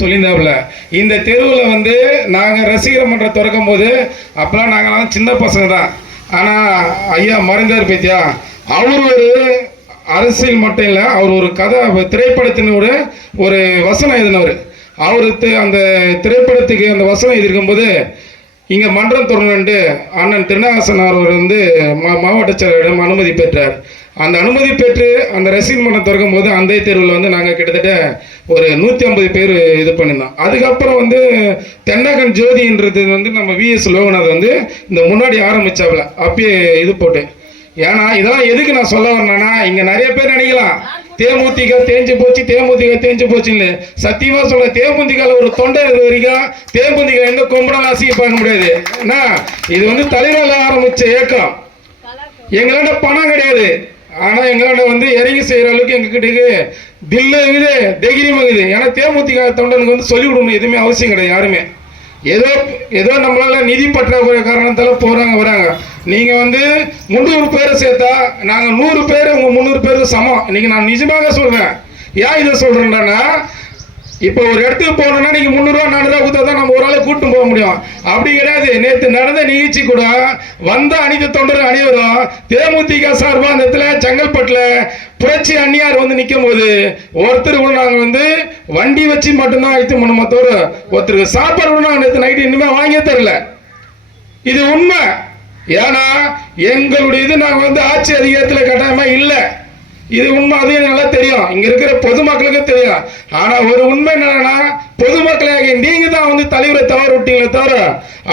சொல்லியிருந்தாப்புல. இந்த தெருவில் வந்து நாங்கள் ரசிகர் மன்றம் திறக்கும் போது அப்போலாம் நாங்களாம் சின்ன பசங்க தான். ஆனால் ஐயா மறைந்தார் பத்தியா, அவர் ஒரு அரசியல் மட்டும் இல்லை, அவர் ஒரு கதை திரைப்படத்தினோட ஒரு வசனம் எழுதினவர். அவருக்கு அந்த திரைப்படத்துக்கு அந்த வசனம் எழுதியிருக்கும்போது இங்கே மன்றம் திறந்து அண்ணன் திருநாகசன் அவர் வந்து மாவட்ட செயலரிடம் அனுமதி பெற்றார். அந்த அனுமதி பெற்று அந்த ரசிகர் மன்றம் திறக்கும் போது அந்த தெருவில் வந்து நாங்கள் கிட்டத்தட்ட ஒரு 150 பேர் இது பண்ணியிருந்தோம். அதுக்கப்புறம் வந்து தென்னகன் ஜோதின்றது வந்து நம்ம விஎஸ் லோகநாத் வந்து இந்த முன்னாடி ஆரம்பித்தாப்புல அப்பயே இது போட்டு. ஏன்னா இதெல்லாம் எதுக்கு நான் சொல்ல வரேன்னா, இங்கே நிறைய பேர் நினைக்கலாம் தேமுதிக தேஞ்சு போச்சுன்னு. சத்தியமா சொல்ல, தேமுதிகாவில் ஒரு தொண்டை வரைக்கும் தேமுதிக எந்த கும்பலாம் அசிங்க பார்க்க முடியாது. ஏன்னா இது வந்து தலைவரால் ஆரம்பிச்ச இயக்கம். எங்களாண்ட பணம் கிடையாது, ஆனால் எங்களாண்ட வந்து இறங்கி செய்கிற அளவுக்கு எங்ககிட்ட தில்லு இருக்குது, தைரியம் இருக்குது. ஏன்னா தேமுதிக தொண்டனுக்கு வந்து சொல்லிவிடணும் எதுவுமே அவசியம் கிடையாது. யாருமே ஏதோ நம்மளால நிதி பற்றாக்குறை காரணத்தால போறாங்க வராங்க. நீங்க வந்து 300 பேரை சேர்த்தா நாங்க 100 பேர் உங்க 300 பேருக்கு சமம். இன்னைக்கு நான் நிஜமாக சொல்றேன். ஏன் இதை சொல்றேன்னா, இப்போ ஒரு இடத்துக்கு போகணும்னா நீங்க 300 ரூபா 400 ரூபா கொடுத்தா தான் நம்ம ஒரு ஆளை கூட்டு போக முடியும். அப்படி கிடையாது. நேற்று நடந்த நிகழ்ச்சி கூட வந்த அனைத்து தொண்டர்கள் அனைவரும் தேமுதிக சார்பாக அந்த இடத்துல செங்கல்பட்டுல புரட்சி அந்நியார் வந்து நிற்கும் போது ஒருத்தர் கூட நாங்கள் வந்து வண்டி வச்சு மட்டும்தான் அழைத்து பண்ண தவிர ஒருத்தருக்கு சாப்பாடு கூட நாங்கள் நேற்று நைட்டு இனிமேல் வாங்கியே தரல. இது உண்மை. ஏன்னா எங்களுடைய இது நாங்கள் வந்து ஆட்சி அதிகாரத்தில் கட்டாயமா இல்லை. இது உண்மை, அதையும் நல்லா தெரியும், இங்க இருக்கிற பொதுமக்களுக்கு தெரியும். ஆனா ஒரு உண்மை என்னன்னா, பொதுமக்களாக நீங்க தான் வந்து தலைவரை தவறு விட்டீங்களே தவிர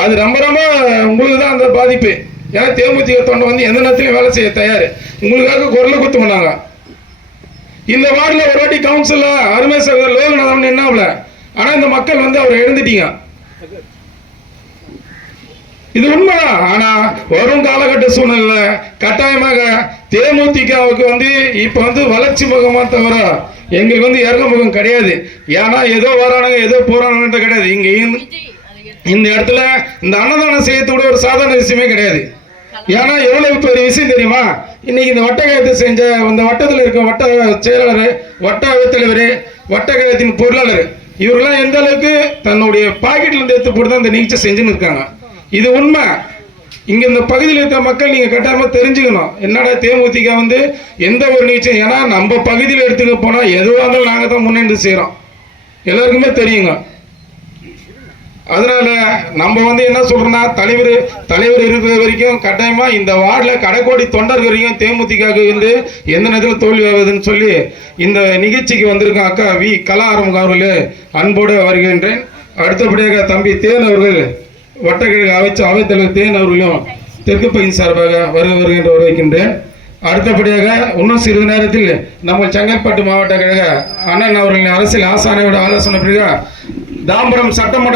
அது ரொம்ப ரொம்ப உங்களுக்கு தான் அந்த பாதிப்பு. ஏன்னா தேமுதிக தொண்டை வந்து எந்த நேரத்திலையும் வேலை செய்ய தயார், உங்களுக்காக குரலை குத்து பண்ணாங்க. இந்த வார்டில் ஒரு வாட்டி கவுன்சில் அருமை சகோதரர் லோகநாதன் என்னாப்ல, ஆனா இந்த மக்கள் வந்து அவரை எழுந்துட்டீங்க. இது உண்மைதான். ஆனா வரும் காலகட்ட சூழ்நிலை கட்டாயமாக தேமுதிகவுக்கு வந்து இப்ப வந்து வளர்ச்சி முகமா தவிர எங்களுக்கு வந்து இறங்க முகம் கிடையாது. ஏன்னா ஏதோ வரானுங்க ஏதோ போறானுங்க கிடையாது. இங்க இந்த இடத்துல இந்த அன்னதானம் செய்யக்கூடிய ஒரு சாதாரண விஷயமே கிடையாது. ஏன்னா எவ்வளவு பெரிய விஷயம் தெரியுமா, இன்னைக்கு இந்த வட்டக்கழகத்தை செஞ்ச இந்த வட்டத்தில் இருக்க வட்ட செயலாளர், வட்ட தலைவர், வட்டக்கழகத்தின் பொருளாளர், இவரெல்லாம் எந்த அளவுக்கு தன்னுடைய பாக்கெட்ல இருந்து எடுத்து போட்டு தான் இந்த நிகழ்ச்சி செஞ்சுன்னு இருக்காங்க. இது உண்மை. இங்க இந்த பகுதியில் இருக்கிற மக்கள் நீங்க கட்டாயமா தெரிஞ்சுக்கணும். என்னடா தேமுதிக வந்து எந்த ஒரு நிகழ்ச்சியும், ஏன்னா நம்ம பகுதியில் எடுத்துக்க போனா எதுவாக இருந்தாலும் நாங்க தான் முன்னெடுத்து செய்யறோம், எல்லாருக்குமே தெரியுங்க. அதனால நம்ம வந்து என்ன சொல்றோம்னா, தலைவர் இருக்கிற வரைக்கும் கட்டாயமா இந்த வார்டில் கடைக்கோடி தொண்டர்கள் வரைக்கும் தேமுதிக வந்து எந்த நேரத்தில் தோல்வி ஆகுதுன்னு சொல்லி இந்த நிகழ்ச்சிக்கு வந்திருக்கோம். அக்கா வி கலா ஆரம்பம் அவர்களே அன்போடு வருகின்றேன். அடுத்தபடியாக தம்பி தேன் அவர்கள், வட்டக்கழக அவைத்தலைவர் தேன் அவர்களும் தெற்கு பகுதி சார்பாக வருகின்ற வரவேற்கின்றேன். அடுத்தபடியாக இன்னும் சிறிது நேரத்தில் நம்ம செங்கல்பட்டு மாவட்ட கழக அண்ணன் அவர்களின் அரசியல் ஆலோசனை பிறகு தாம்பரம் சட்டமன்ற